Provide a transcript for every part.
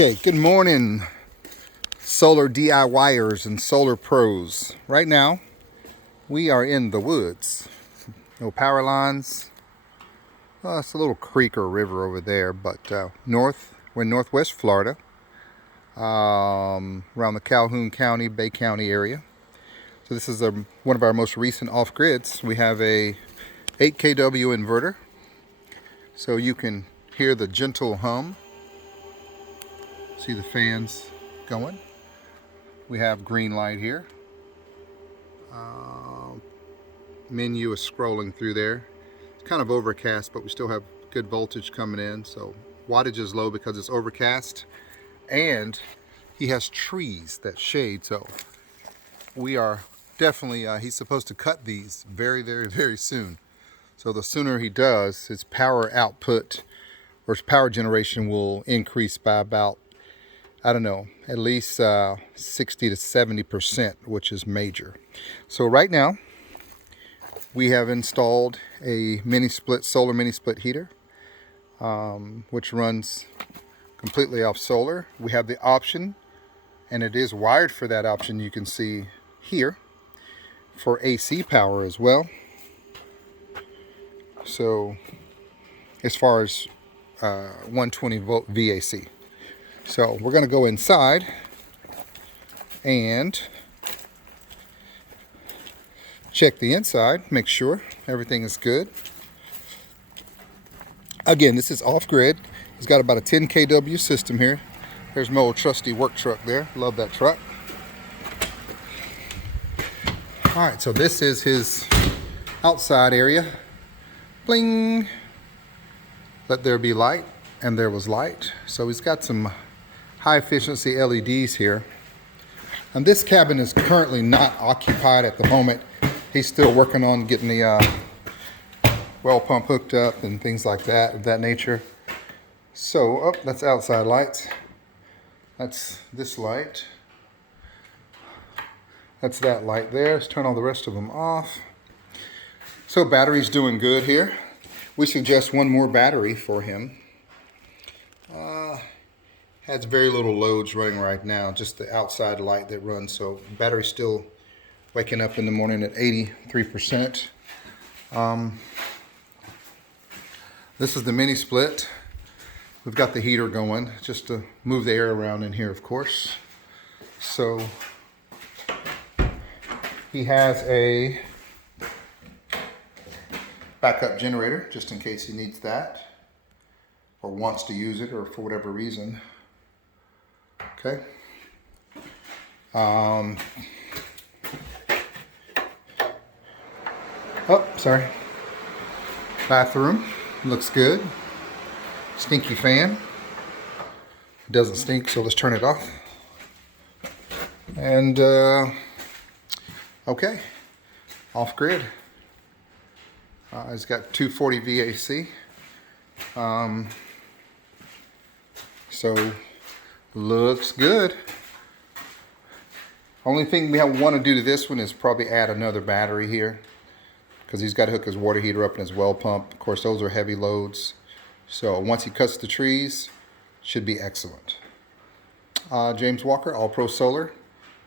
Okay, good morning, solar DIYers and solar pros. Right now, we are in the woods. No power lines. It's a little creek or river over there, but we're in northwest Florida, around the Calhoun County, Bay County area. So this is one of our most recent off-grids. We have a 8 kW inverter, so you can hear the gentle hum. See the fans going. We have green light here. Menu is scrolling through there. It's kind of overcast, but we still have good voltage coming in. So wattage is low because it's overcast. And he has trees that shade. So we are definitely, he's supposed to cut these very, very, very soon. So the sooner he does, his power output or his power generation will increase by about, I don't know, at least 60 to 70%, which is major. So right now, we have installed a solar mini split heater, which runs completely off solar. We have the option, and it is wired for that option, you can see here, for AC power as well. So as far as 120 volt VAC. So we're going to go inside and check the inside, make sure everything is good. Again, this is off-grid. It's got about a 10 kW system here. There's my old trusty work truck there. Love that truck. All right, so this is his outside area. Bling! Let there be light, and there was light. So he's got some high efficiency LEDs here. And this cabin is currently not occupied at the moment. He's still working on getting the well pump hooked up and things like that, of that nature. So, that's outside lights. That's this light. That's that light there. Let's turn all the rest of them off. So battery's doing good here. We suggest one more battery for him. Has very little loads running right now, just the outside light that runs. So battery's still waking up in the morning at 83%. This is the mini split. We've got the heater going just to move the air around in here, of course. So he has a backup generator just in case he needs that or wants to use it or for whatever reason. Okay. Oh, sorry. Bathroom looks good. Stinky fan. It doesn't stink, so let's turn it off. And okay, off grid. It's got 240 VAC. So looks good. Only thing we want to do to this one is probably add another battery here, because he's got to hook his water heater up and his well pump. Of course, those are heavy loads. So once he cuts the trees, should be excellent. James Walker, All Pro Solar.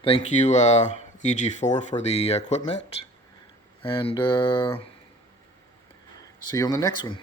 Thank you, EG4, for the equipment. And see you on the next one.